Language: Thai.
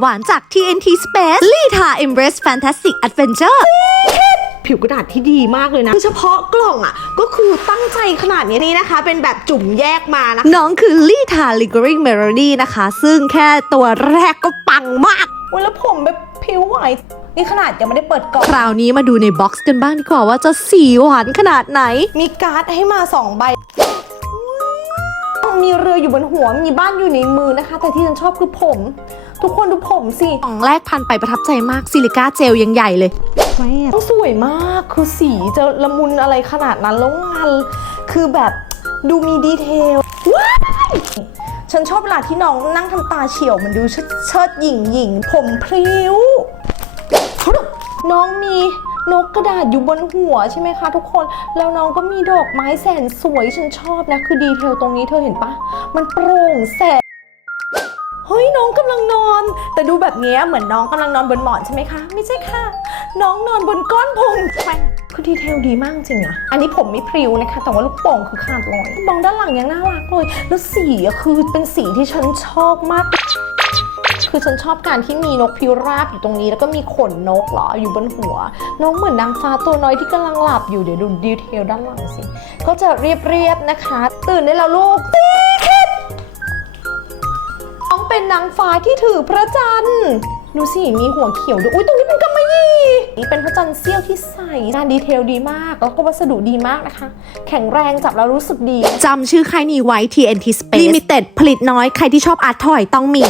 หวานจาก TNT Space ลีทา Embrace Fantastic Adventure ผิวกระดาษที่ดีมากเลยนะ เฉพาะกล่องอะ ก็คือตั้งใจขนาดนี้นี่นะคะ เป็นแบบจุ่มแยกมานะน้องคือลีทา Lingering Melody นะคะ ซึ่งแค่ตัวแรกก็ปังมากอุ้ยแล้วผมแบบผิวไหวนี่ขนาดยังไม่ได้เปิดกล่อง คราวนี้มาดูในบ็อกซ์กันบ้างดีกว่าว่าจะสีหวานขนาดไหน มีการ์ดให้มาสองใบ มีเรืออยู่บนหัว มีบ้านอยู่ในมือนะคะ แต่ที่ฉันชอบคือผม ทุกคนดูผมสิกล่องแรกพันไปประทับใจมากซิลิก้าเจลยังใหญ่เลยต้องสวยมากคือสีจะละมุนอะไรขนาดนั้นแล้วงานคือแบบดูมีดีเทลว้ายฉันชอบเวลาที่น้องนั่งทำตาเฉียวมันดูเชิดเชิดหยิ่งหยิ่งผมพริ้ว น้องมีนกกระดาษอยู่บนหัวใช่ไหมคะทุกคน แล้วน้องก็มีดอกไม้แสนสวยฉันชอบนะ คือดีเทลตรงนี้เธอเห็นปะ มันโปร่งแสง เฮ้ยน้องกำลังนอน แต่ดูแบบเนี้ยเหมือนน้องกำลังนอนบนหมอนใช่ไหมคะ ไม่ใช่ค่ะ น้องนอนบนก้อนผมแปะคือดีเทลดีมากจริงนะอันนี้ผมไม่พริ้วนะคะ แต่ว่าลูกโป่งคือขาดลอยมองด้านหลังยังน่ารักเลย แล้วสีอะคือเป็นสีที่ฉันชอบมากคือฉันชอบการที่มีนกพิราบอยู่ตรงนี้ แล้วก็มีขนนกเหรออยู่บนหัว น้องเหมือนนางฟ้าตัวน้อยที่กำลังหลับอยู่เดี๋ยวดูดีเทลด้านหลังสิ ก็จะเรียบๆนะคะ ตื่นได้แล้วลูกตี เป็นนางฟ้าที่ถือพระจันทร์ดูสิมีหัวเขียวด้วยอุ้ยตรงนี้เป็นกำมะหยี่นี่เป็นพระจันทร์เสี้ยวที่ใส่งานดีเทลดีมาก แล้วก็วัสดุดีมากนะคะ แข็งแรงจับแล้วรู้สึกดีจำชื่อค่ายนี้ไว้ TNT Space Limited ผลิตน้อยใครที่ชอบอาร์ตทอยต้องมี